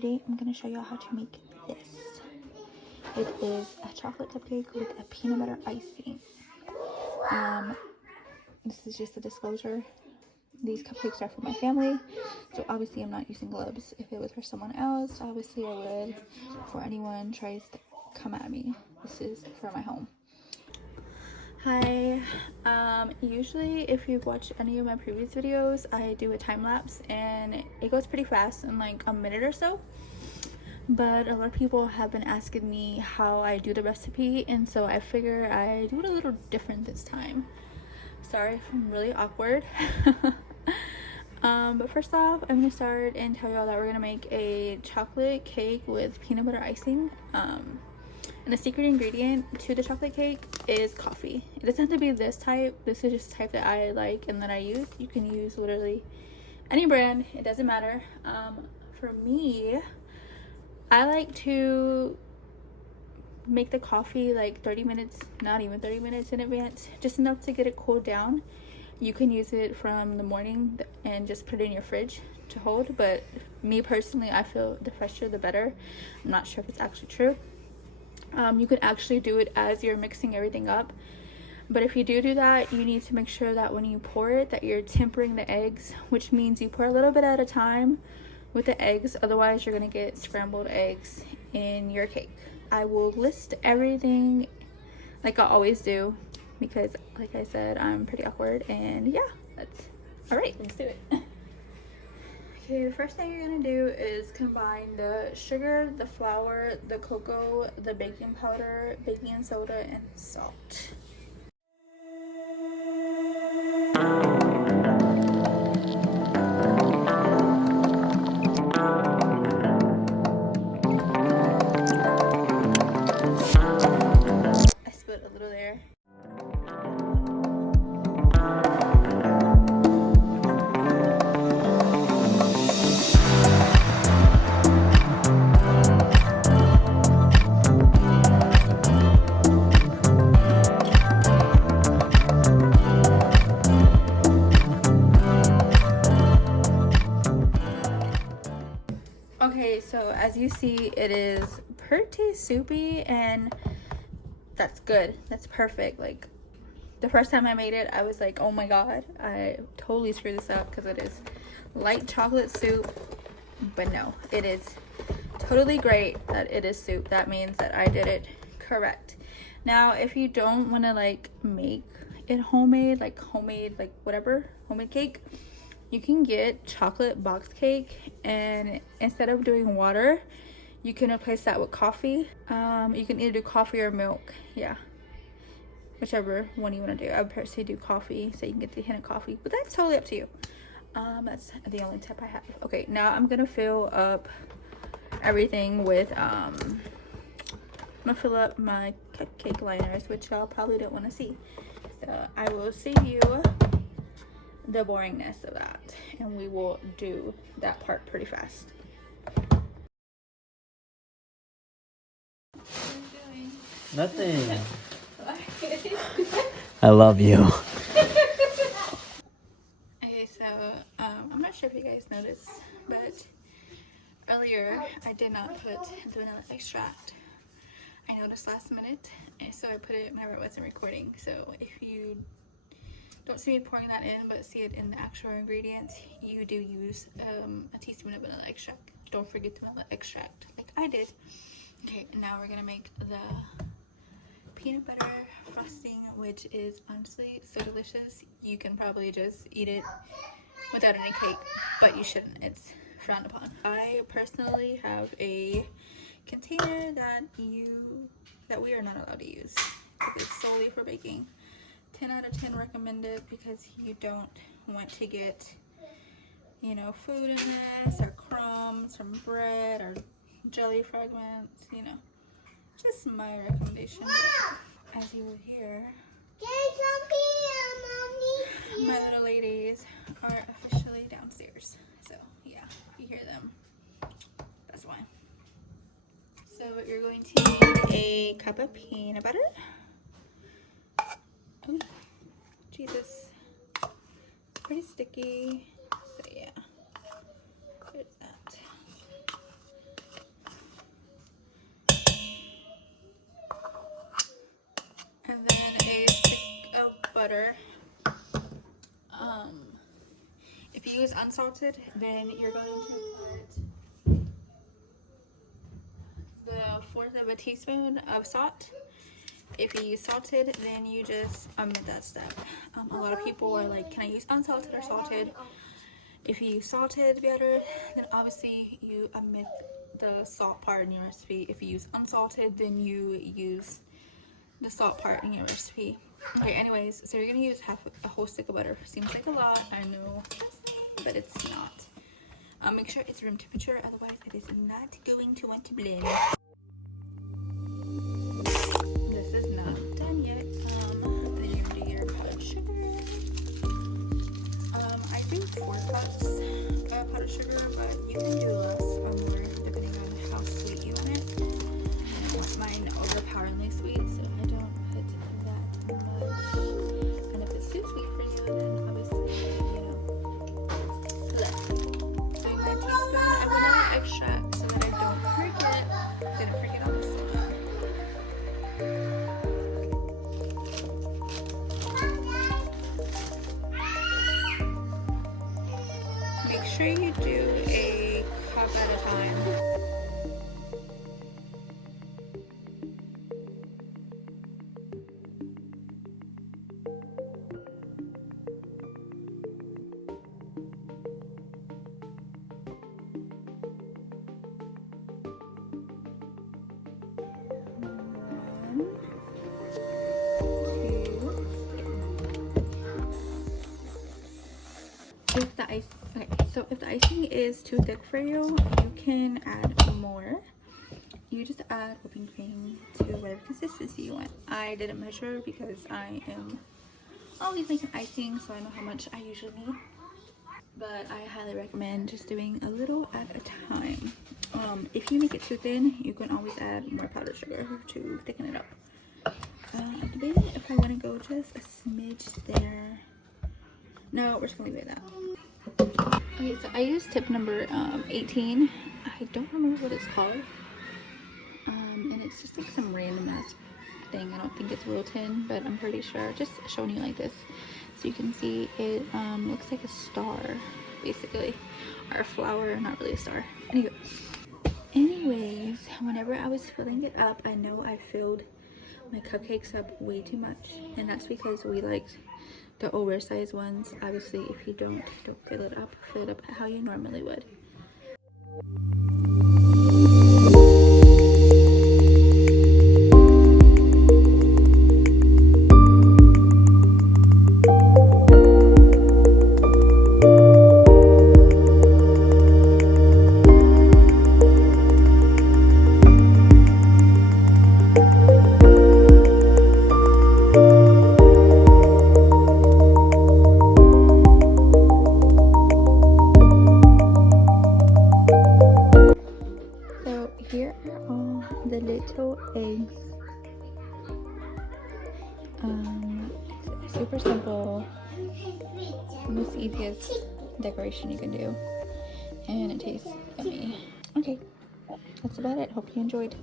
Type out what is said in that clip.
Today I'm going to show y'all how to make this. It is a chocolate cupcake with a peanut butter icing. This is just a disclosure. These cupcakes are for my family, so obviously I'm not using gloves. If it was for someone else, obviously I would. Before anyone tries to come at me, this is for my home. Hi. Usually if you've watched any of my previous videos, I do a time lapse and it goes pretty fast in like a minute or so. But a lot of people have been asking me how I do the recipe, and so I figure I do it a little different this time. Sorry if I'm really awkward. But first off, I'm gonna start and tell y'all that we're gonna make a chocolate cake with peanut butter icing. And the secret ingredient to the chocolate cake is coffee. It doesn't have to be this type. This is just the type that I like and that I use. You can use literally any brand, it doesn't matter. For me, I like to make the coffee like 30 minutes, not even 30 minutes in advance, just enough to get it cooled down. You can use it from the morning and just put it in your fridge to hold, but me personally, I feel the fresher the better. I'm not sure if it's actually true. You could actually do it as you're mixing everything up, but if you do that, you need to make sure that when you pour it, that you're tempering the eggs, which means you pour a little bit at a time with the eggs, otherwise you're gonna get scrambled eggs in your cake. I will list everything like I always do because, like I said, I'm pretty awkward, and yeah, that's all right. Let's do it. Okay, the first thing you're gonna do is combine the sugar, the flour, the cocoa, the baking powder, baking soda, and salt. I spilled a little there. Okay, so as you see, it is pretty soupy, and that's good. That's perfect. Like, the first time I made it, I was like, oh my god, I totally screwed this up because it is light chocolate soup. But no, it is totally great that it is soup. That means that I did it correct. Now, if you don't want to like make it homemade, like whatever, homemade cake, you can get chocolate box cake, and instead of doing water, you can replace that with coffee. You can either do coffee or milk, yeah, whichever one you want to do. I would personally do coffee so you can get the hint of coffee, but that's totally up to you. That's the only tip I have. Okay, now I'm gonna fill up everything with I'm gonna fill up my cupcake liners, which y'all probably don't want to see, so I will save you the boringness of that, and we will do that part pretty fast. What are you doing? Nothing. I love you. Okay, so I'm not sure if you guys noticed, but earlier I did not put the vanilla extract. I noticed last minute, and so I put it whenever it wasn't recording. So if you don't see me pouring that in, but see it in the actual ingredients, you do use a teaspoon of vanilla extract. Don't forget the vanilla extract, like I did. Okay, now we're gonna make the peanut butter frosting, which is honestly so delicious. You can probably just eat it without any cake, but you shouldn't. It's frowned upon. I personally have a container that we are not allowed to use. It's solely for baking. 10 out of 10 recommended because you don't want to get, you know, food in this, or crumbs from bread, or jelly fragments, you know. Just my recommendation. But as you will hear, my little ladies are officially downstairs. So yeah, you hear them. That's why. So you're going to need a cup of peanut butter. Ooh, Jesus, pretty sticky. So yeah, there's that. butter. If you use unsalted, then you're going to put the fourth of a teaspoon of salt. If you use salted, then you just omit that step. A lot of people are like, can I use unsalted or salted? If you use salted butter, then obviously you omit the salt part in your recipe. If you use unsalted, then you use the salt part in your recipe. Okay, anyways, so you're gonna use a whole stick of butter. Seems like a lot, I know, but it's not. Make sure it's room temperature, otherwise it is not going to want to blend. This is not done yet. Then you're gonna do your powdered sugar. I do 4 cups of powdered sugar, but you can do less or more depending on how sweet you want it. I don't want mine overpoweringly sweet, so I don't put that much. And if it's too sweet for you, then obviously, you know, less. So I'm going to teaspoon of vanilla extract so that I don't forget. Didn't forget all this stuff. Make sure you do a cup at a time. If the ice, okay, so if the icing is too thick for you, you can add more. You just add whipping cream to whatever consistency you want. I didn't measure because I am always making icing, so I know how much I usually need. But I highly recommend just doing a little at a time. If you make it too thin, you can always add more powdered sugar to thicken it up. Debating if I want to go just a smidge there. No, we're just gonna leave it at that. Okay, so I used tip number 18. I don't remember what it's called. And it's just like some random ass thing. I don't think it's Wilton, but I'm pretty sure. Just showing you like this so you can see it looks like a star, basically. Or a flower, not really a star. Anyways, whenever I was filling it up, I know I filled my cupcakes up way too much, and that's because we liked the oversized ones. Obviously, if you don't fill it up how you normally would. Here are all the little eggs. It's super simple. Most easiest decoration you can do, and it tastes yummy. Okay, that's about it. Hope you enjoyed.